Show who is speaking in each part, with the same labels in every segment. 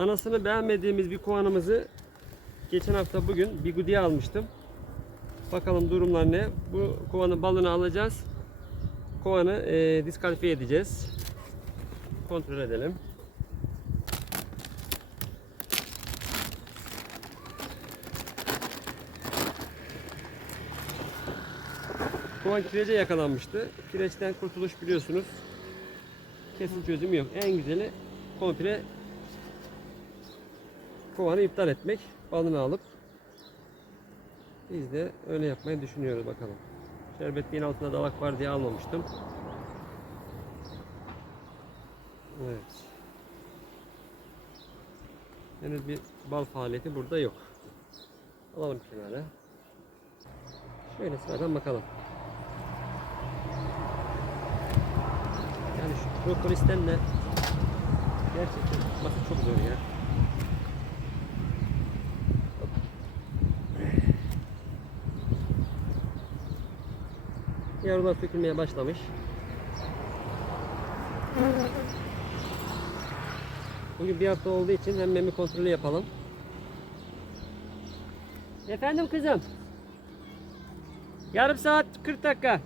Speaker 1: Anasını beğenmediğimiz bir kovanımızı geçen hafta bugün bigudiye almıştım. Bakalım durumlar ne? Bu kovanın balını alacağız. Kovanı e, diskalifiye edeceğiz. Kontrol edelim. Kovan kirece yakalanmıştı. Kireçten kurtuluş biliyorsunuz. Kesin çözümü yok. En güzeli komple kovanı iptal etmek. Balını alıp biz de öyle yapmayı düşünüyoruz bakalım. Şerbetliğin altında dalak var diye almamıştım. Evet. Henüz bir bal faaliyeti burada yok. Alalım kenara. Şöyle sıradan bakalım. Yani şu propolisten de gerçekten tutması çok zor Yavrular sökülmeye başlamış. Bugün bir hafta olduğu için hem memi kontrolü yapalım. Efendim kızım. Yarım saat 40 dakika.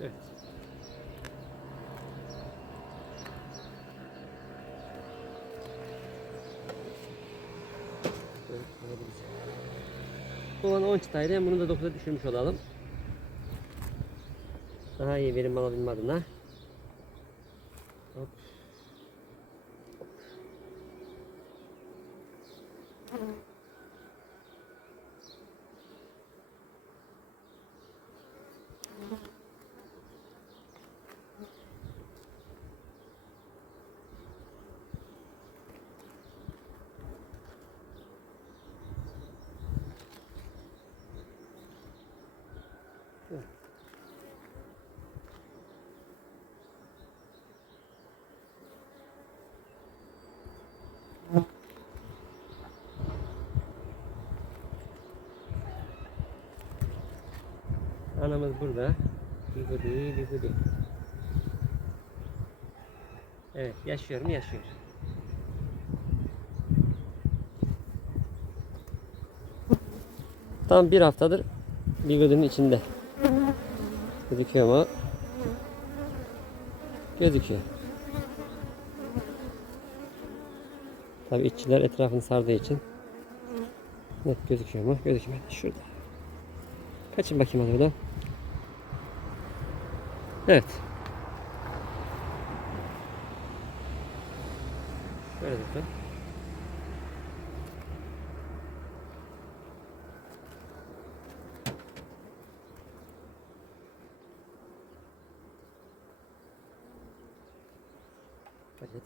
Speaker 1: Evet. Kovan 10 çıtaydı. Bunu da 9'a düşürmüş olalım. Daha iyi verim alabilme adına. Hop. Anamız burada. Bigudi, bigudi. Evet, yaşıyor mu? Yaşıyor. Tam bir haftadır Bigodi'nin içinde. Gözüküyor mu? Gözüküyor. Tabi işçiler etrafını sardığı için net gözüküyor mu? Gözükmüyor. Şurada. Kaçın bakayım hadi oradan. Evet. Şöyle lütfen. Paket.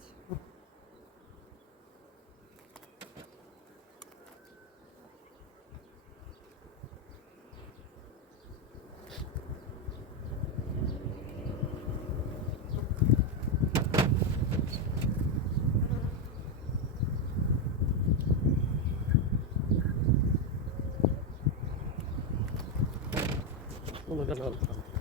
Speaker 1: কোনো কারণ